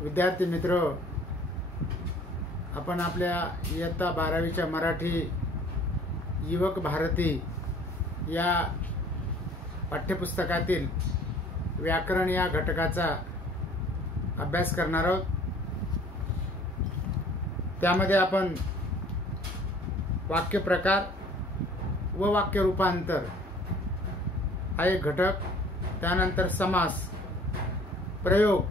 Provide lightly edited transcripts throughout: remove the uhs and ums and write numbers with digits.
विद्यार्थी मित्र, आपण आपल्या इयत्ता 12वीच्या मराठी युवक भारती या पाठ्यपुस्तकातील व्याकरण या घटकाचा अभ्यास करणार आहोत। त्यामध्ये आपण वाक्य प्रकार व वाक्य रूपांतर हा एक घटक, त्यानंतर समास, प्रयोग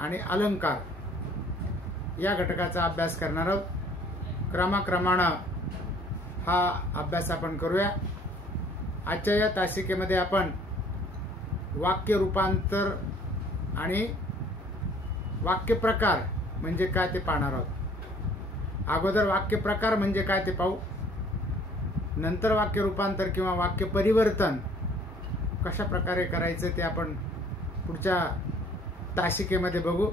आणि अलंकार या घटकाचा अभ्यास करणार आहोत। क्रमाक्रमानं हा अभ्यास आपण करूया। आजच्या या तासिकेमध्ये आपण वाक्य रूपांतर आणि वाक्य प्रकार म्हणजे काय ते पाहणार आहोत। अगोदर वाक्य प्रकार म्हणजे काय ते पाहू, नंतर वाक्य रूपांतर किंवा वाक्य परिवर्तन कशा प्रकारे करायचं ते आपण पुढच्या तासिकेमध्ये बघू।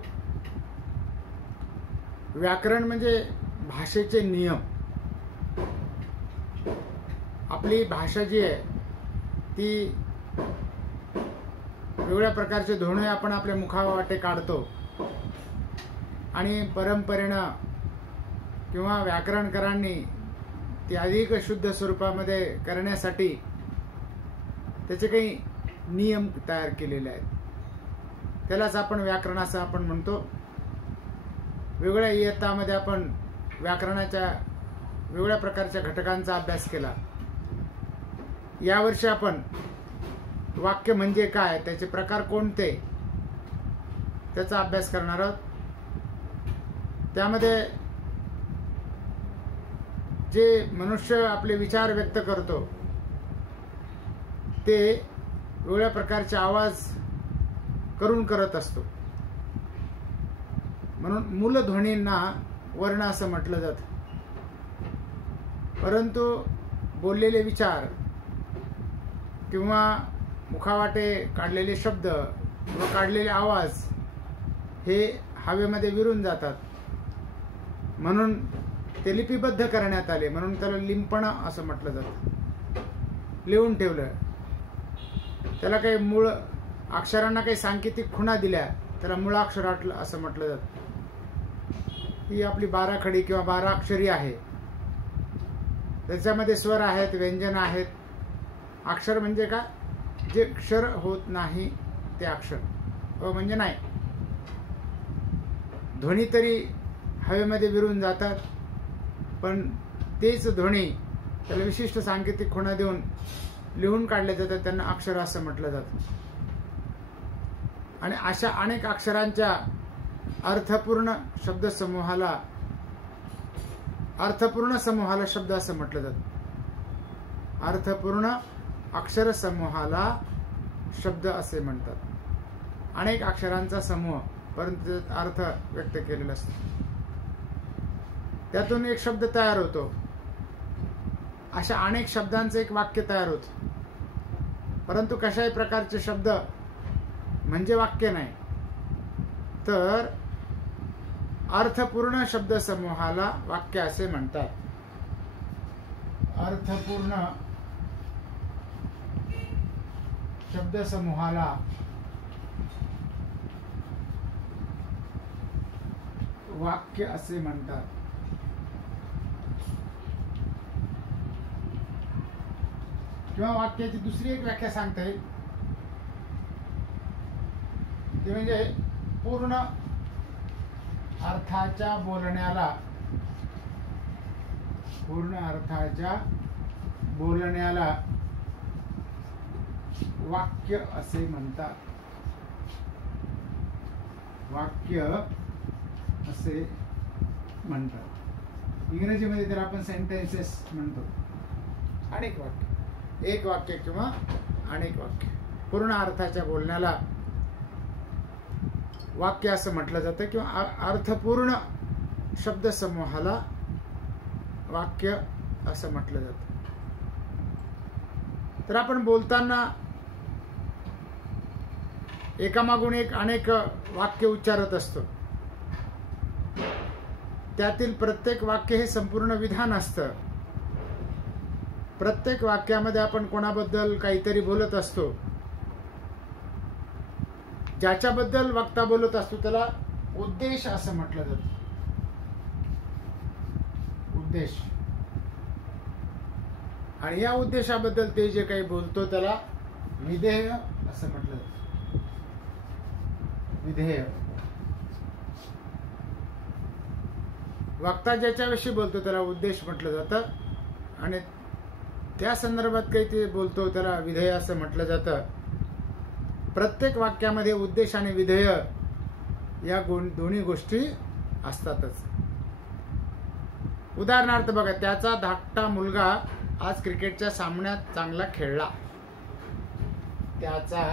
व्याकरण म्हणजे भाषेचे नियम। आपली भाषा जी आहे ती वेगवेगळ्या प्रकारचे धोरणे आपण आपल्या मुखावाटे काढतो आणि परंपरेनं किंवा व्याकरणकारांनी ती अधिक शुद्ध स्वरूपामध्ये करण्यासाठी त्याचे काही नियम तयार केलेले आहेत। त्यालाच आपण व्याकरण असं आपण म्हणतो। वेगवेगळ्या इयत्तामध्ये आपण व्याकरणाच्या वेगवेगळ्या प्रकारच्या घटकांचा अभ्यास केला। यावर्षी आपण वाक्य म्हणजे काय, त्याचे प्रकार कोणते, त्याचा अभ्यास करणार आहोत। त्यामध्ये जे मनुष्य आपले विचार व्यक्त करतो ते वेगवेगळ्या प्रकारचे आवाज करून करत असतो, म्हणून मूलध्वनींना वर्ण असं म्हटलं जातं। परंतु बोललेले विचार किंवा मुखावाटे काढलेले शब्द किंवा काढलेले आवाज हे हवेमध्ये विरून जातात, म्हणून ते लिपिबद्ध करण्यात आले, म्हणून त्याला लिंपण असं म्हटलं जातं। लिहून ठेवलं, त्याला काही मूळ अक्षरांना काही सांकेतिक खुणा दिल्या, त्याला मूळाक्षर असं म्हटलं जातं। ही आपली 12 खडी किंवा 12 अक्षरी आहे। त्याच्यामध्ये स्वर आहेत, व्यंजन आहेत। अक्षर म्हणजे काय, जे अक्षर होत नाही ते अक्षर, म्हणजे नाही। ध्वनी तरी हवेमध्ये विरून जातात, पण तेच ध्वनी त्याला विशिष्ट सांकेतिक खुणा देऊन लिहून काढले जातात, त्यांना अक्षर असं म्हटलं जातं। आणि अशा अनेक अक्षरांच्या अर्थपूर्ण शब्दसमूहाला शब्द असं म्हटलं जातं। अर्थपूर्ण अक्षर समूहाला शब्द असे म्हणतात। अनेक अक्षरांचा समूह, परंतु अर्थ व्यक्त केलेला असतो, त्यातून एक शब्द तयार होतो। अशा अनेक शब्दांचं एक वाक्य तयार होतं, परंतु कशाही प्रकारचे शब्द म्हणजे वाक्य नाही, तर अर्थपूर्ण शब्द समूहाला वाक्य असे म्हणतात। अर्थपूर्ण शब्द समूहाला वाक्य असे म्हणतात। किंवा वाक्याची दुसरी एक व्याख्या सांगता येईल, ते म्हणजे पूर्ण अर्थाच्या बोलण्याला वाक्य असे म्हणतात। वाक्य असे म्हणतात। इंग्रजीमध्ये तर आपण सेंटेन्सेस म्हणतो। अनेक वाक्य, एक वाक्य किंवा अनेक वाक्य, पूर्ण अर्थाच्या बोलण्याला वाक्य असं म्हटलं जातं, किंवा अर्थपूर्ण शब्द समूहाला वाक्य असं म्हटलं जातं। तर आपण बोलताना एकामागून एक अनेक वाक्य उच्चारत असतो। त्यातील प्रत्येक वाक्य हे संपूर्ण विधान असतं। प्रत्येक वाक्यामध्ये आपण कोणाबद्दल काहीतरी बोलत असतो। ज्याच्याबद्दल वक्ता बोलत असतो त्याला उद्देश असं म्हटलं जातं. उद्देश. आणि या उद्देशाबद्दल ते जे काही बोलतो त्याला विधेय असं म्हटलं जातं. विधेय. वक्ता ज्याच्याविषयी बोलतो त्याला उद्देश म्हटलं जातं आणि त्या संदर्भात काही ते बोलतो त्याला विधेय असं म्हटलं जातं. प्रत्येक वाक्यामध्ये उद्देश आणि विधेय या दोन्ही गोष्टी असतातच. उदाहरणार्थ बघा, त्याचा धाकटा मुलगा आज क्रिकेटच्या सामन्यात चांगला खेळला. त्याचा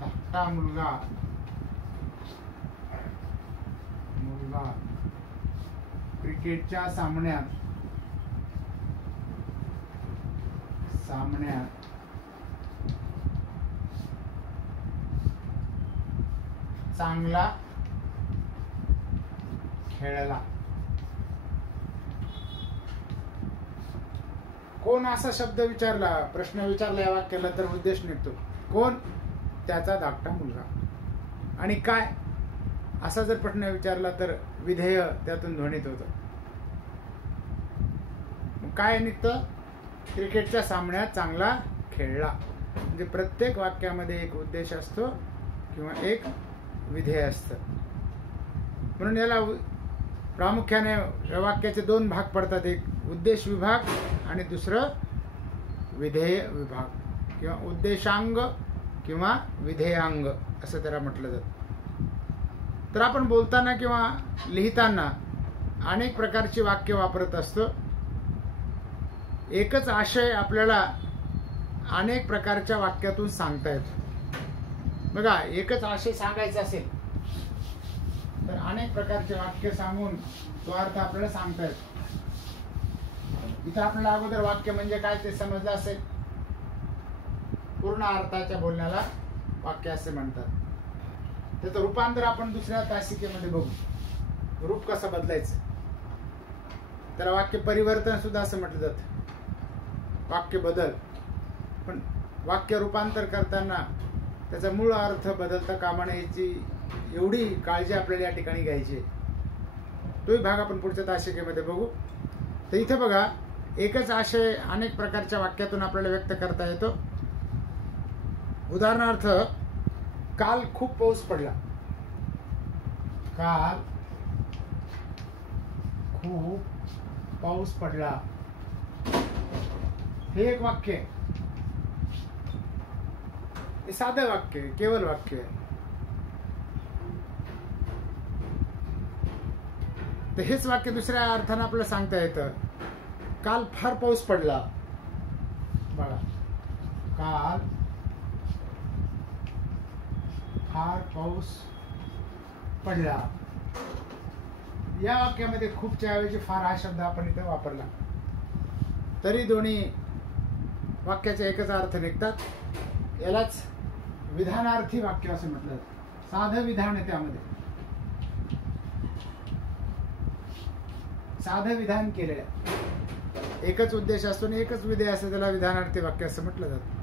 धाकटा मुलगा क्रिकेटच्या सामन्यात चांगला खेळला. कोण असा शब्द विचारला, प्रश्न विचारला या वाक्याला, तर उद्देश निघतो. कोण? त्याचा धाकटा मुलगा. आणि काय असा जर प्रश्न विचारला तर विधेय त्यातून ध्वनित होतं. काय निघतं? क्रिकेटच्या सामन्यात चांगला खेळला. म्हणजे प्रत्येक वाक्यामध्ये एक उद्देश असतो किंवा एक विधेय असतं. म्हणून याला प्रामुख्याने या वाक्याचे दोन भाग पडतात. एक उद्देश विभाग आणि दुसरं विधेय विभाग किंवा उद्देशांग किंवा विधेयांग असं त्याला म्हटलं जातं. तर आपण बोलताना किंवा लिहिताना अनेक प्रकारची वाक्य वापरत असतो. एकच आशय आपल्याला अनेक प्रकारच्या वाक्यातून सांगता येतो. बघा, एकच आशय सांगायचा असेल तर अनेक प्रकारचे वाक्य सांगून तो अर्थ आपल्याला सांगता येतो. इथं आपल्याला अगोदर वाक्य म्हणजे काय ते समजलं असेल. पूर्ण अर्थाच्या बोलण्याला वाक्य असे म्हणतात. त्याचं रूपांतर आपण दुसऱ्या तासिकेमध्ये बघू. रूप कसं बदलायचं त्याला वाक्य परिवर्तन सुद्धा असं म्हटलं जातं. वाक्य बदल. पण वाक्य रूपांतर करताना त्याचा मूळ अर्थ बदलता कामा नये याची एवढी काळजी आपल्याला या ठिकाणी घ्यायची. तोही भाग आपण पुढच्या तासिकेमध्ये बघू. तर इथे बघा, एकच आशय अनेक प्रकारच्या वाक्यातून आपल्याला व्यक्त करता येतो. उदाहरणार्थ, काल खूप पाऊस पडला. काल खूप पाऊस पडला हे एक वाक्य आहे. हे साधं वाक्य आहे, केवळ वाक्य आहे. तर हेच वाक्य दुसऱ्या अर्थानं आपल्याला सांगता येतं. काल फार पाऊस पडला. बघा, काल फार पाऊस पडला. या वाक्यामध्ये खूपच्या ऐवजी फार हा शब्द आपण इथे वापरला तरी दोन्ही वाक्याचे एकच अर्थ निघतात. यालाच विधानार्थी वाक्य असं म्हटलं जातं. साधं विधान आहे, त्यामध्ये साधं विधान केलेलं. एकच उद्देश असतो आणि एकच विधेय असतं, त्याला विधानार्थी वाक्य असं म्हटलं जातं.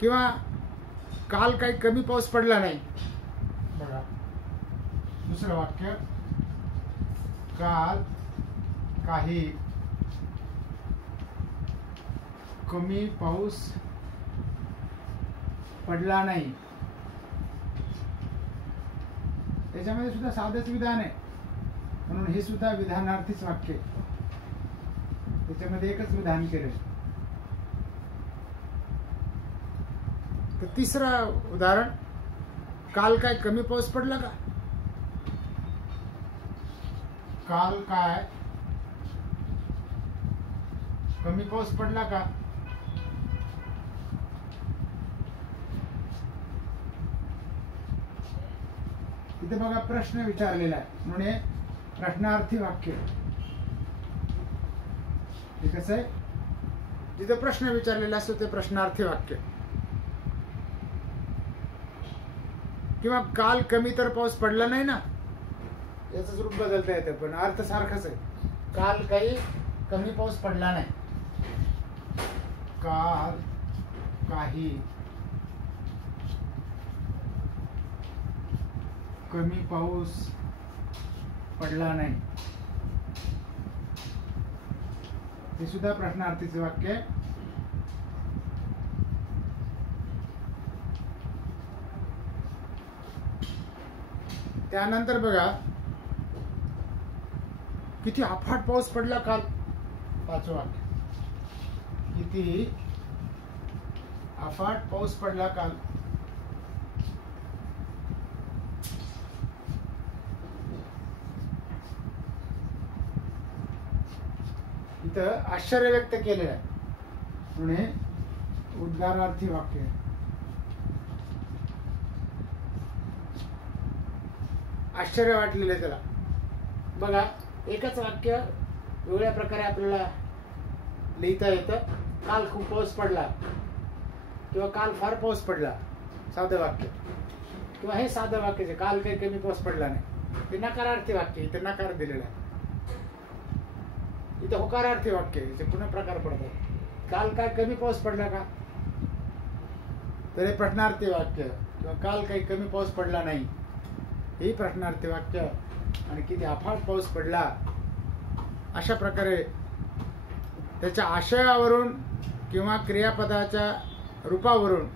किंवा काल काही कमी पाऊस पडला नाही. बघा, दुसरं वाक्य, काल काही कमी पाऊस पडला नाही. त्याच्यामध्ये सुद्धा साधंच विधान आहे, म्हणून हे सुद्धा विधानार्थीच वाक्य. त्याच्यामध्ये एकच विधान केले. तर तिसरं उदाहरण, काल काय कमी पाऊस पडला का? काल काय कमी पाऊस पडला का? इथे बघा, प्रश्न विचारलेला आहे म्हणून हे प्रश्नार्थी वाक्य. हे कसं आहे, जिथे प्रश्न विचारलेला असतो ते प्रश्नार्थी वाक्य. किंवा काल कमी तर पाऊस पडला नाही ना, याच रूप बदलता येतं पण अर्थ सारखाच आहे. काल काही कमी पाऊस पडला नाही. काल काही कमी पाऊस पडला नाही, हे सुद्धा प्रश्नार्थीचे वाक्य आहे. त्यानंतर बघा, किती अफाट पाऊस पडला काल, पाचवं वाक्य. किती अफाट पाऊस पडला काल. इथं आश्चर्य व्यक्त केलेलं आहे म्हणून हे उद्गारार्थी वाक्य आहे. आश्चर्य वाटलेलं आहे त्याला. बघा, एकच वाक्य वेगळ्या प्रकारे आपल्याला लिहिता येतं. काल खूप पाऊस पडला किंवा काल फार पाऊस पडला, साधं वाक्य. किंवा हे साधं वाक्य, काल काही कमी पाऊस पडला नाही, ते नकारार्थी वाक्य. इथे नकार दिलेला आहे. इथे होकारार्थी वाक्य, इथे पुन्हा प्रकार पडतात. काल काय कमी पाऊस पडला का, तर हे प्रश्नार्थी वाक्य. किंवा काल काही कमी पाऊस पडला नाही, हे प्रश्नार्थी वाक्य. आणि किती अफाट पाऊस पडला, अशा प्रकारे त्याच्या आशयावरून किंवा क्रियापदाच्या रूपावरून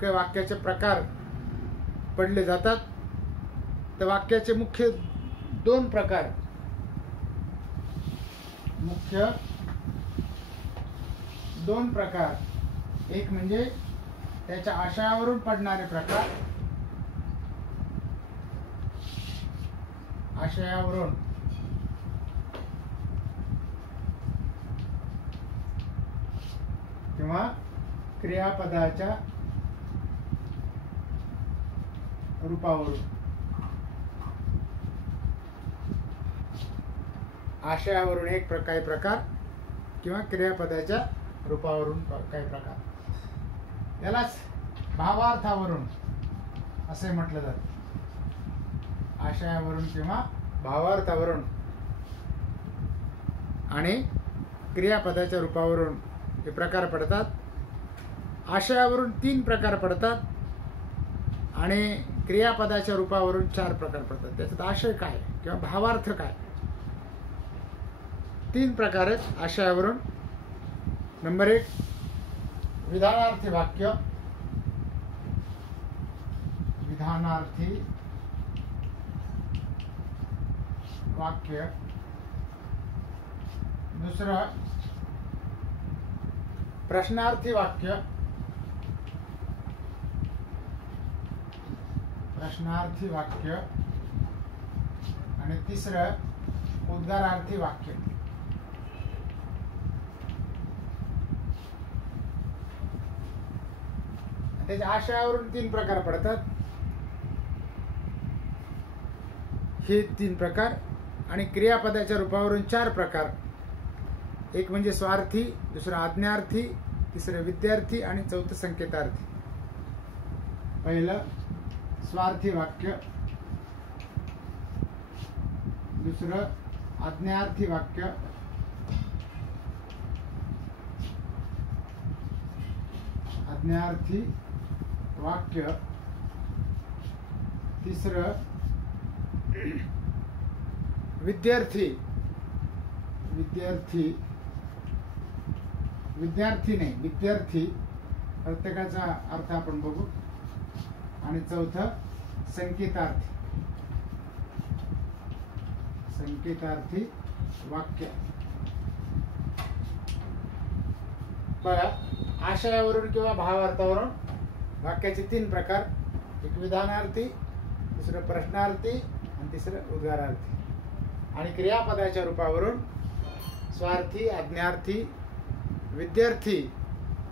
काही वाक्याचे प्रकार पडले जातात. तर वाक्याचे मुख्य दोन प्रकार, एक म्हणजे त्याच्या आशयावरून पडणारे प्रकार, आशयावरून किंवा क्रियापदाच्या रूपावरून. आशयावरून एक काही प्रकार किंवा क्रियापदाच्या रूपावरून काही प्रकार, यालाच भावार्थावरून असे म्हटलं जातं. आशयावरून किंवा भावार्थावरून आणि क्रियापदाच्या रूपावरून हे प्रकार पडतात. आशयावरून 3 प्रकार पडतात आणि क्रियापदाच्या रूपावरून 4 प्रकार पडतात. त्याच्यात आशय काय किंवा भावार्थ काय, 3 प्रकार आहेत आशयावरून. नंबर 1, विधानार्थी वाक्य. विधानार्थी वाक्य. दुसरं, प्रश्नार्थी वाक्य. प्रश्नार्थी वाक्य. आणि तिसरं, उद्गारार्थी वाक्य. त्याच्या आशयावरून 3 प्रकार पडतात. हे 3 प्रकार. आणि क्रियापदाच्या रूपावरून 4 प्रकार. एक म्हणजे स्वार्थी, दुसरं आज्ञार्थी, तिसरं विद्यार्थी आणि चौथं संकेतार्थी. पहिलं स्वार्थी वाक्य, दुसरं आज्ञार्थी वाक्य, आज्ञार्थी वाक्य, तिसरं विद्यार्थी प्रत्येकाचा अर्थ आपण बघू. आणि चौथं संकेतार्थी वाक्य. बघा, आशयावरून किंवा भावार्थावरून वाक्याचे 3 प्रकार. एक विधानार्थी, दुसरं प्रश्नार्थी आणि तिसरं उद्गारार्थी. आणि क्रियापदाच्या रूपावरून स्वार्थी, आज्ञार्थी, विद्यार्थी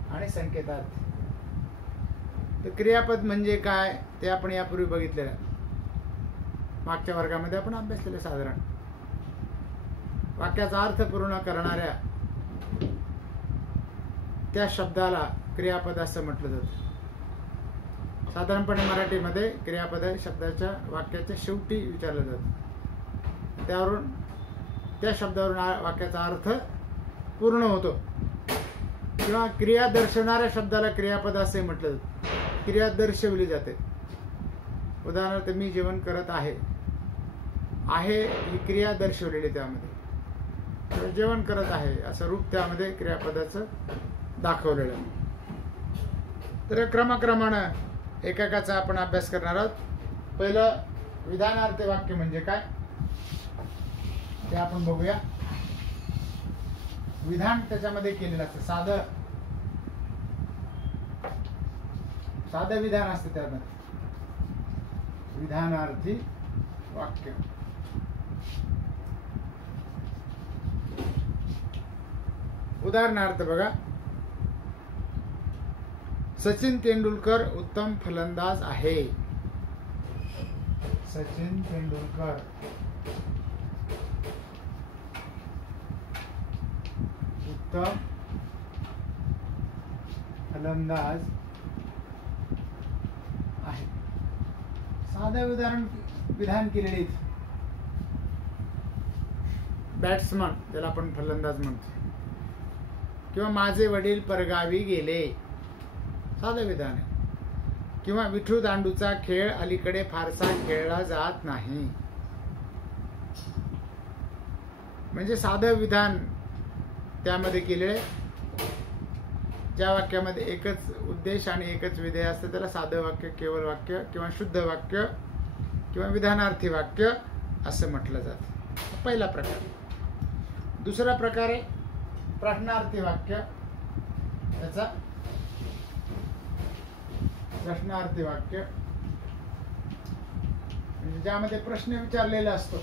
आणि संकेतार्थी. तर क्रियापद म्हणजे काय ते आपण यापूर्वी बघितलेलं आहे. मागच्या वर्गामध्ये आपण अभ्यास केला. साधारण वाक्याचा अर्थ पूर्ण करणाऱ्या त्या शब्दाला क्रियापद असं म्हटलं जातं. साधारणपणे मराठीमध्ये क्रियापद शब्दाच्या वाक्याच्या शेवटी विचारलं जातं. त्यावरून त्या शब्दावरून वाक्याचा अर्थ पूर्ण होतो. किंवा क्रिया दर्शवणाऱ्या शब्दाला क्रियापद असे म्हटलं जातं. क्रिया दर्शवली जाते. उदाहरणार्थ मी जेवण करत आहे. आहे ही क्रिया दर्शवलेली त्यामध्ये. जेवण करत आहे असं रूप त्यामध्ये क्रियापदाचं दाखवलेलं आहे. तर क्रमाक्रमानं एकेकाचा आपण अभ्यास करणार आहोत. पहिलं विधानार्थी वाक्य म्हणजे काय ते आपण बघूया. विधान त्याच्यामध्ये केलेलं असतं. साधं विधान असतं त्यामध्ये. विधानार्थी वाक्य. उदाहरणार्थ बघा, सचिन तेंडुलकर उत्तम फलंदाज आहे. सचिन तेंडुलकर उत्तम फलंदाज आहे. साधं विधान केलेले. बॅट्समन त्याला आपण फलंदाज म्हणतो. किंवा माझे वडील परगावी गेले, साधं विधान आहे. किंवा विठू दांडूचा खेळ अलीकडे फारसा खेळला जात नाही. म्हणजे साधं विधान त्यामध्ये केलेले. ज्या वाक्यामध्ये एकच उद्देश आणि एकच विधेय असतं त्याला साधं वाक्य, केवळ वाक्य किंवा शुद्ध वाक्य किंवा विधानार्थी वाक्य असं म्हटलं जातं. पहिला प्रकार. दुसरा प्रकार आहे प्रश्नार्थी वाक्य. त्याचा प्रश्नार्थी वाक्य म्हणजे ज्यामध्ये प्रश्न विचारलेला असतो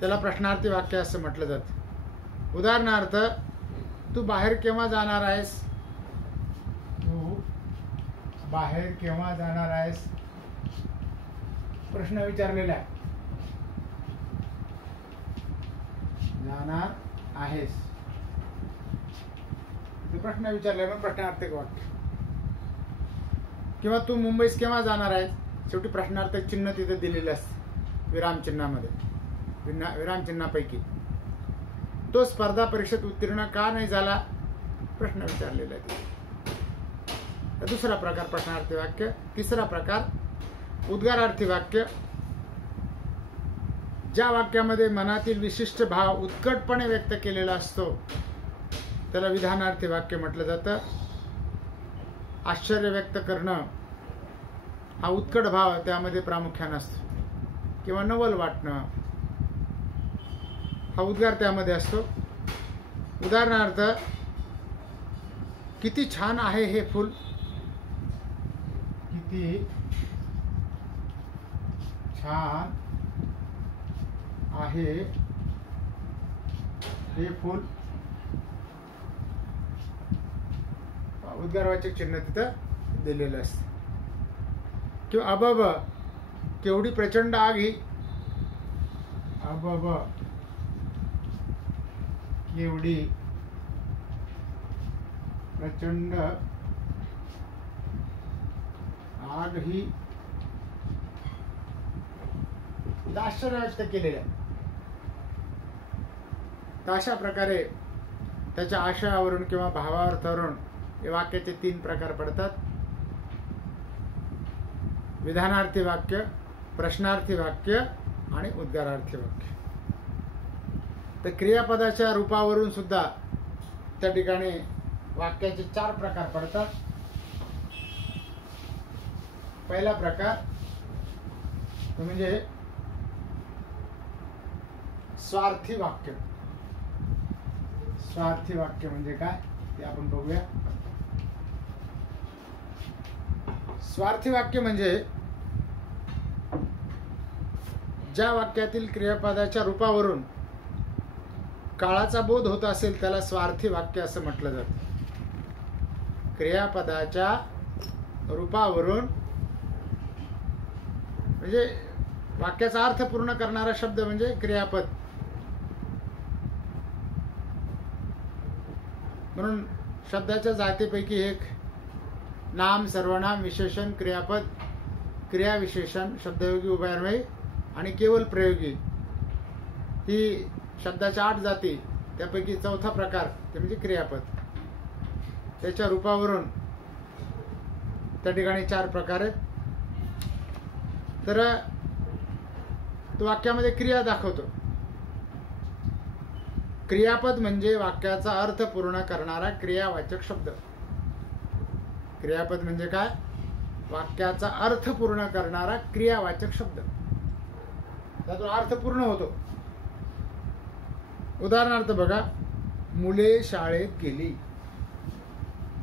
त्याला प्रश्नार्थी वाक्य असं म्हटलं जातं. उदाहरणार्थ, तू बाहेर केव्हा जाणार आहेस? तू बाहेर केव्हा जाणार आहेस? प्रश्न विचारलेला आहे. जाणार आहेस प्रश्न विचारलेला प्रश्नार्थक वाक्य. किंवा तू मुंबईस केव्हा जाणार आहेस? शेवटी प्रश्नार्थक चिन्ह तिथे दिलेलं असतं विरामचिन्हामध्ये, विरामचिन्हापैकी. तो स्पर्धा परीक्षेत उत्तीर्ण का नाही झाला? प्रश्न विचारलेला आहे. दुसरा प्रकार प्रश्नार्थी वाक्य. तिसरा प्रकार उद्गारार्थी वाक्य. ज्या वाक्यामध्ये मनातील विशिष्ट भाव उत्कटपणे व्यक्त केलेला असतो त्याला विधानार्थी वाक्य म्हटलं जातं. आश्चर्य व्यक्त करणं हा उत्कट भाव त्यामध्ये प्रामुख्याने असतो. किंवा नवल वाटणं हा उद्गार त्यामध्ये असतो. उदाहरणार्थ, किती छान आहे हे फूल. किती छान आहे हे फूल. उद्गारवाचक चिन्ह तिथं दिलेलं असतं. किंवा अबब, केवढी प्रचंड आग ही. अबब, केवढी प्रचंड आग ही. आश्चर्य व्यक्त केलेलं आहे. तर अशा प्रकारे त्याच्या आशयावरून किंवा भावार्थावरून हे वाक्याचे 3 प्रकार पडतात. विधानार्थी वाक्य, प्रश्नार्थी वाक्य आणि उद्गारार्थी वाक्य. तर क्रियापदाच्या रूपावरून सुद्धा त्या ठिकाणी वाक्याचे 4 प्रकार पडतात. पहिला प्रकार म्हणजे स्वार्थी वाक्य. स्वार्थी वाक्य म्हणजे काय ते आपण बघूया. स्वार्थी वाक्य म्हणजे ज्या वाक्यातील क्रियापदाच्या रूपावरून काळाचा बोध होत असेल त्याला स्वार्थी वाक्य असं म्हटलं जातं. क्रियापदाच्या रूपावरून म्हणजे वाक्याचा अर्थ पूर्ण करणारा शब्द म्हणजे क्रियापद. म्हणून शब्दाच्या जातीपैकी एक नाम, सर्वनाम, विशेषण, क्रियापद, क्रियाविशेषण, शब्दयोगी, उभयन्वयी आणि केवल प्रयोगी ही शब्दाच्या 8 जाती, त्यापैकी चौथा प्रकार ते म्हणजे क्रियापद. त्याच्या रूपावरून त्या ठिकाणी 4 प्रकार आहेत. तर तो वाक्यामध्ये क्रिया दाखवतो. क्रियापद म्हणजे वाक्याचा अर्थ पूर्ण करणारा क्रियावाचक शब्द. क्रियापद म्हणजे काय? वाक्याचा अर्थ पूर्ण करणारा क्रियावाचक शब्द. त्याचा अर्थ पूर्ण होतो. उदाहरणार्थ बघा, मुले शाळेत गेली.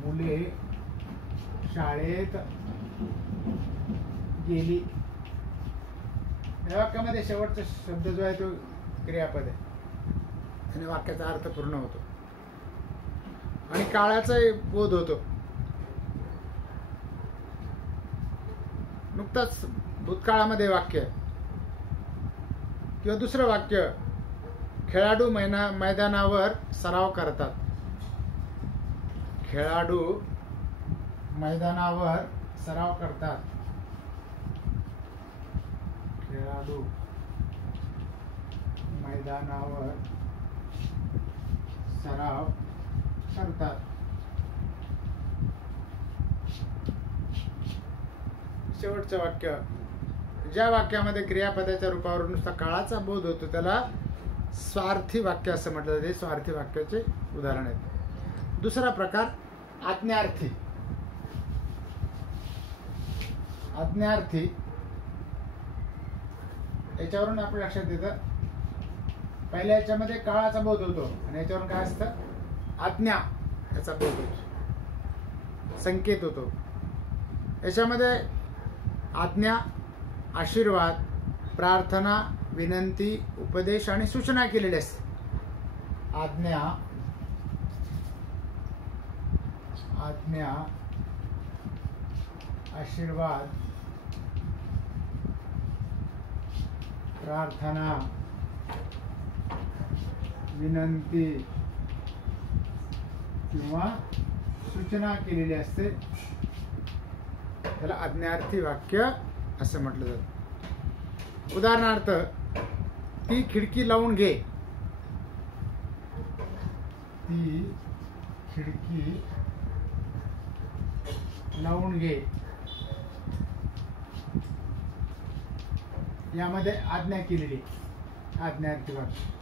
मुले शाळेत गेली. या वाक्यामध्ये शेवटचा शब्द जो आहे तो क्रियापद आहे आणि वाक्याचा अर्थ पूर्ण होतो आणि काळाचा बोध होतो. नुकताच भूतकाळामध्ये वाक्य किंवा दुसरं वाक्य, खेळाडू मैदानावर सराव करतात. खेळाडू मैदानावर सराव करतात. खेळाडू मैदानावर सराव करतात. शेवटचं वाक्य, ज्या वाक्यामध्ये क्रियापदाच्या रूपावर नुसता काळाचा बोध होतो त्याला स्वार्थी वाक्य असं म्हटलं जाते. स्वार्थी वाक्याचे उदाहरण आहे. दुसरा प्रकार आज्ञार्थी. आज्ञार्थी याच्यावरून आपल्या लक्षात येतं, पहिल्या याच्यामध्ये काळाचा बोध होतो आणि याच्यावरून काय असतं? आज्ञा याचा बोध होतो, संकेत होतो. याच्यामध्ये आज्ञा, आशीर्वाद, प्रार्थना, विनंती, उपदेश आणि सूचना केलेली असते. आज्ञा, आशीर्वाद, प्रार्थना, विनंती किंवा सूचना केलेली असते. त्याला आज्ञार्थी वाक्य असं म्हटलं जातं. उदाहरणार्थ, ती खिडकी लावून घे. ती खिडकी लावून घे. यामध्ये आज्ञा केलेली, आज्ञार्थी वाक्य.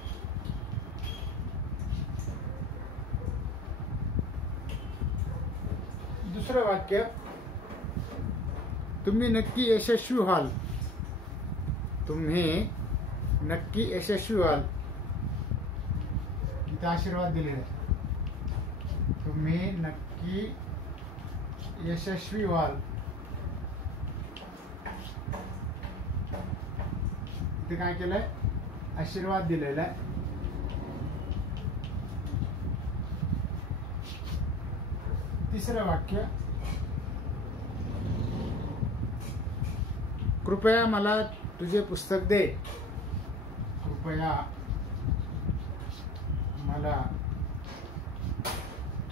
दुसरं वाक्य, तुम्ही नक्की यशस्वी व्हाल. तुम्ही नक्की यशस्वी व्हाल. इथं आशीर्वाद दिलेला आहे. तुम्ही नक्की यशस्वी व्हाल. इथे काय केलंय? आशीर्वाद दिलेला आहे. तिसरं वाक्य, कृपया मला तुझे पुस्तक दे. कृपया मला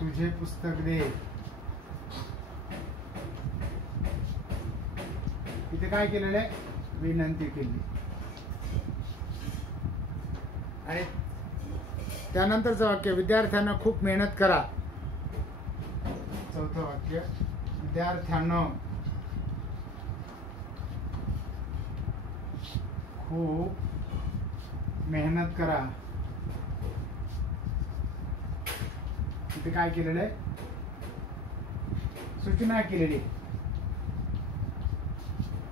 तुझे पुस्तक दे. इथे काय केलेलं आहे? विनंती केली. आणि त्यानंतरचं वाक्य, विद्यार्थ्यांना खूप मेहनत करा. चौथं वाक्य, विद्यार्थ्यांना खूप मेहनत करा. इथे काय केलेलं आहे? सूचना केलेली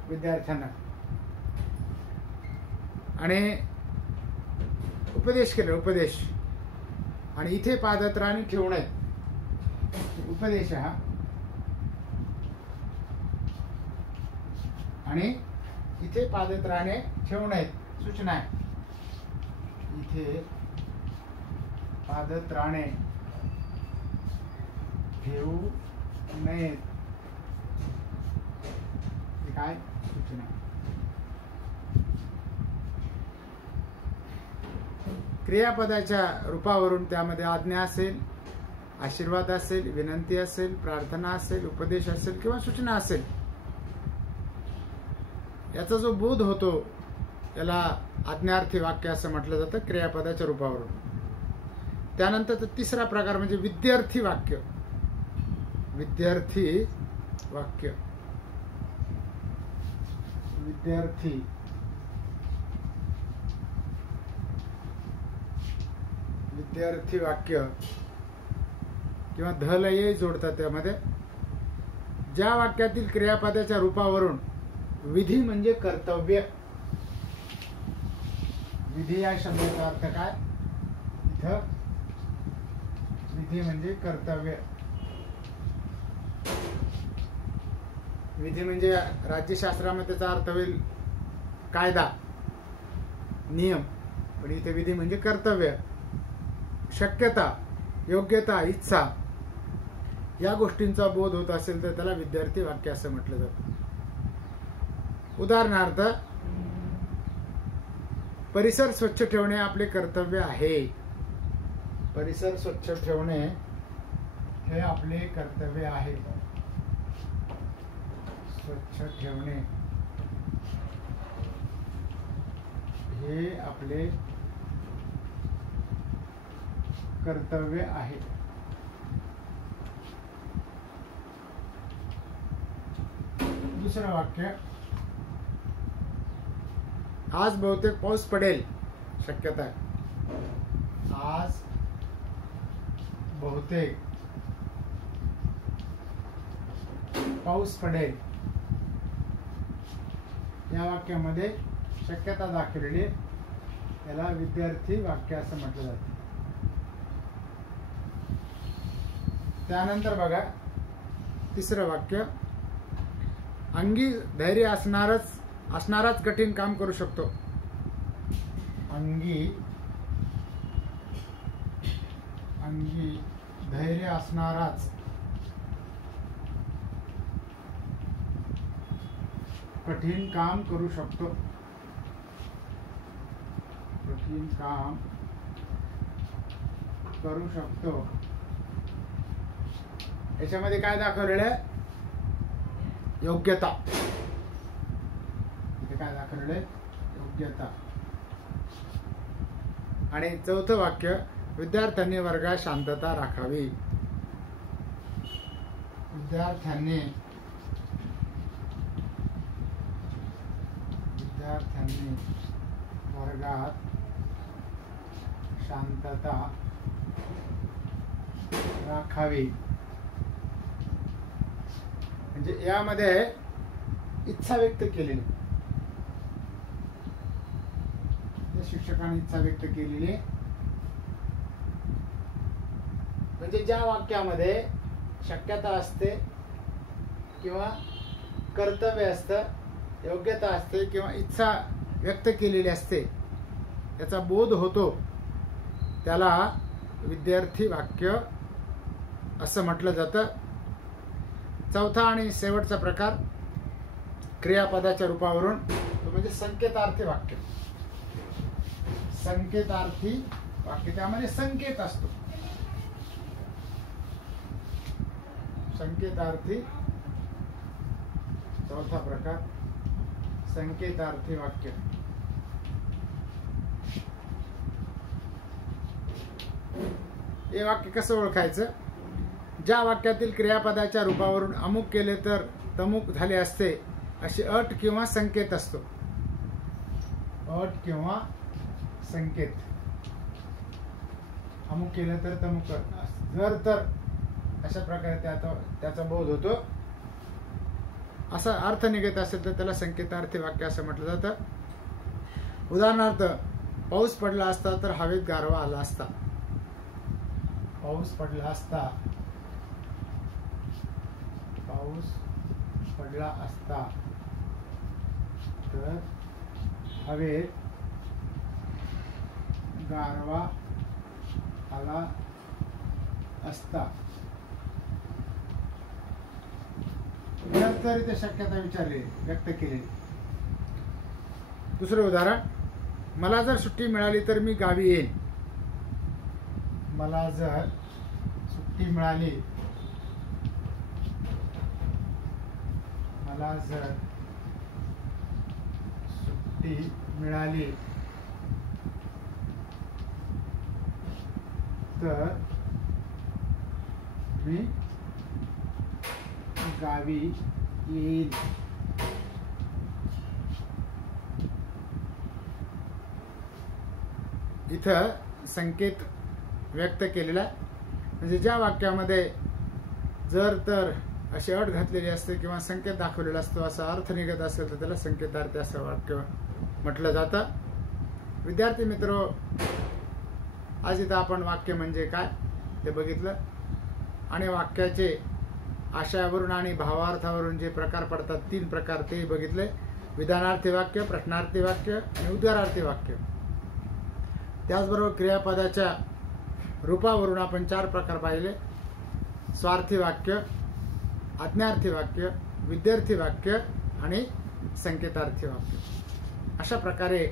विद्यार्थ्यांना. आणि उपदेश केला, उपदेश. आणि इथे पादत्राणे ठेवू नये. उपदेश हा. आणि इथे पादत्राणे ठेवू नयेत, सूचना आहे. इथे पादत्राणे ठेवू नयेत, काय सूचना. क्रियापदाच्या रूपावरून त्यामध्ये आज्ञा असेल, आशीर्वाद असेल, विनंती असेल, प्रार्थना असेल, उपदेश असेल किंवा सूचना असेल, याचा जो बोध होतो त्याला आज्ञार्थी वाक्य असं म्हटलं जातं क्रियापदाच्या रूपावरून. त्यानंतर तिसरा प्रकार म्हणजे विद्यार्थी वाक्य. विद्यार्थी वाक्य. विद्यार्थी विद्यार्थी वाक्य किंवा धलय जोडतात. त्यामध्ये ज्या वाक्यातील क्रियापदाच्या रूपावरून विधी म्हणजे कर्तव्य. विधी या शब्दाचा अर्थ काय? इथं विधी म्हणजे कर्तव्य. विधी म्हणजे राज्यशास्त्रामध्ये त्याचा अर्थ होईल कायदा, नियम, पण इथे विधी म्हणजे कर्तव्य, शक्यता, योग्यता, इच्छा या गोष्टींचा बोध होत असेल तर त्याला विद्यार्थी वाक्य असं म्हटलं जातं. उदाहरणार्थ, परिसर स्वच्छ ठेवणे आपले कर्तव्य आहे. परिसर स्वच्छ ठेवणे हे आपले कर्तव्य आहे. स्वच्छ ठेवणे हे आपले कर्तव्य आहे. दुसरं वाक्य, आज बहुतेक पाऊस पडेल, शक्यता आहे. आज बहुतेक पाऊस पडेल या वाक्यामध्ये शक्यता दाखवलेली, त्याला विद्यार्थी वाक्य असं म्हटलं जातं. त्यानंतर बघा तिसरं वाक्य, अंगी धैर्य असणाराच कठीण काम करू शकतो. अंगी धैर्य असणाराच कठीण काम करू शकतो. कठीण काम करू शकतो. याच्यामध्ये काय दाखवलेलं आहे? योग्यता. इथे काय दाखवलेलं आहे? योग्यता. आणि चौथं वाक्य, विद्यार्थ्यांनी वर्गात शांतता राखावी. विद्यार्थ्यांनी वर्गात शांतता राखावी. म्हणजे यामध्ये इच्छा व्यक्त केलेली, शिक्षकांनी इच्छा व्यक्त केलेली. म्हणजे ज्या वाक्यामध्ये शक्यता असते किंवा कर्तव्य असतं, योग्यता असते किंवा इच्छा व्यक्त केलेली असते, त्याचा बोध होतो, त्याला विद्यार्थी वाक्य असं म्हटलं जातं. चौथा आणि शेवटचा प्रकार क्रियापदाच्या रूपावरून, तो म्हणजे संकेतार्थी वाक्य. संकेतार्थी वाक्य, त्यामध्ये संकेत असतो. संकेतार्थी चौथा प्रकार, संकेतार्थी वाक्य. हे वाक्य कसं ओळखायचं? ज्या वाक्यातील क्रियापदाच्या रूपावरून अमुक केले तर तमुक झाले असते अशी अट किंवा संकेत असतो. अट किंवा संकेत. अमुक केलं तर तमुक, जर तर, अशा प्रकारे त्याचा बोध होतो. असा अर्थ निघत असेल तर त्याला संकेतार्थी वाक्य असं म्हटलं जातं. उदाहरणार्थ, पाऊस पडला असता तर हवेत गारवा आला असता. पाऊस पडला असता, पाऊस पडला असता तर हवेत गारवा आला असता. तर इथे शक्यता विचारली, व्यक्त केली. दुसरं उदाहरण, मला जर सुट्टी मिळाली तर मी गावी येईन. मला जर सुट्टी मिळाली, मला जर सुट्टी मिळाली तर मी गावी येईल. इथं संकेत व्यक्त केलेला आहे. म्हणजे ज्या वाक्यामध्ये जर तर अशी अट घातलेली असते किंवा संकेत दाखवलेला असतो, असा अर्थ निघत असेल तर त्याला संकेतार्थी असं वाक्य म्हटलं जातं. विद्यार्थी मित्र, आज इथं आपण वाक्य म्हणजे काय ते बघितलं आणि वाक्याचे आशयावरून आणि भावार्थावरून जे प्रकार पडतात, 3 प्रकार ते बघितले. विधानार्थी वाक्य, प्रश्नार्थी वाक्य आणि उद्गारार्थी वाक्य. त्याचबरोबर क्रियापदाच्या रूपावरून आपण 4 प्रकार पाहिले. स्वार्थी वाक्य, आज्ञार्थी वाक्य, विद्यार्थी वाक्य आणि संकेतार्थी वाक्य. अशा प्रकारे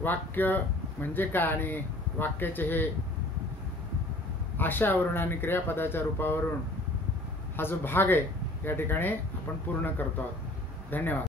वाक्य म्हणजे काय आणि वाक्याचे हे आशयावरून आणि क्रियापदाच्या रूपावरून हा जो भाग आहे या ठिकाणी आपण पूर्ण करतो आहोत. धन्यवाद.